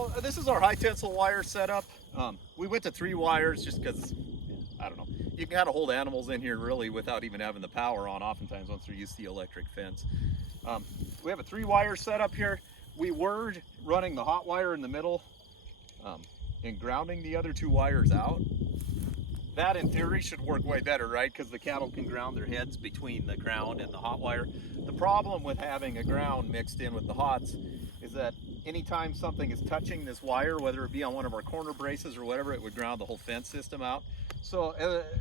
So this is our high tensile wire setup. We went to 3 wires just because, I don't know, you can kind of hold animals in here really without even having the power on oftentimes once they're used to the electric fence. We have a 3 wire setup here. We were running the hot wire in the middle and grounding the other 2 wires out. That in theory should work way better, right? Because the cattle can ground their heads between the ground and the hot wire. The problem with having a ground mixed in with the hots is that anytime something is touching this wire, whether it be on one of our corner braces or whatever, it would ground the whole fence system out. So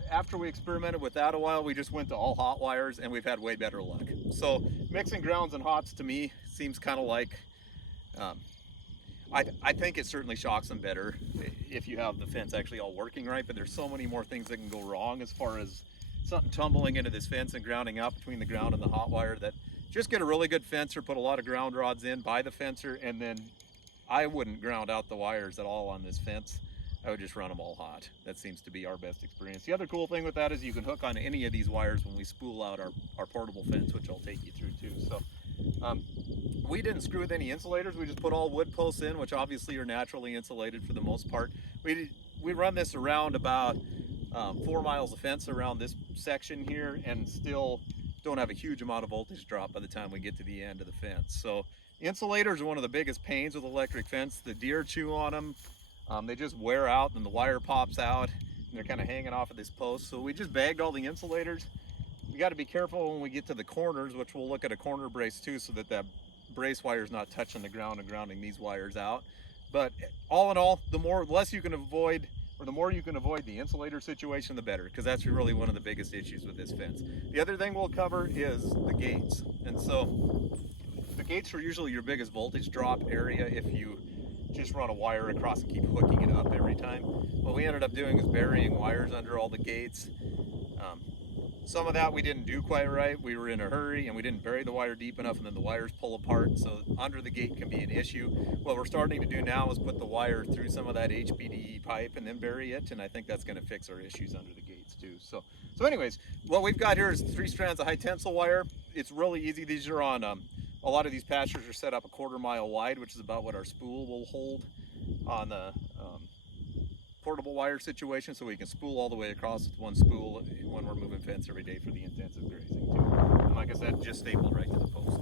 after we experimented with that a while, we just went to all hot wires and we've had way better luck. So mixing grounds and hots to me seems kind of like, I think it certainly shocks them better if you have the fence actually all working right, but there's so many more things that can go wrong as far as something tumbling into this fence and grounding out between the ground and the hot wire, that just get a really good fencer, put a lot of ground rods in by the fencer, and then I wouldn't ground out the wires at all on this fence. I would just run them all hot. That seems to be our best experience. The other cool thing with that is you can hook on any of these wires when we spool out our portable fence, which I'll take you through too. So we didn't screw with any insulators. We just put all wood posts in, which obviously are naturally insulated for the most part. We run this around about 4 miles of fence around this section here, and still don't have a huge amount of voltage drop by the time we get to the end of the fence. So insulators are one of the biggest pains with electric fence. The deer chew on them. They just wear out and the wire pops out and they're kind of hanging off of this post. So we just bagged all the insulators. We got to be careful when we get to the corners, which we'll look at a corner brace too, so that that brace wire is not touching the ground and grounding these wires out. But all in all, the less you can avoid, or the more you can avoid the insulator situation, the better, because that's really one of the biggest issues with this fence. The other thing we'll cover is the gates. And so the gates are usually your biggest voltage drop area if you just run a wire across and keep hooking it up every time. What we ended up doing is burying wires under all the gates. Some of that we didn't do quite right. We were in a hurry and we didn't bury the wire deep enough, and then the wires pull apart. So under the gate can be an issue. What we're starting to do now is put the wire through some of that HDPE pipe and then bury it. And I think that's going to fix our issues under the gates too. So anyways, what we've got here is 3 strands of high tensile wire. It's really easy. These are on, a lot of these pastures are set up a 1/4 mile wide, which is about what our spool will hold on the portable wire situation, so we can spool all the way across with one spool when we're moving fence every day for the intensive grazing too. And like I said, just stapled right to the post.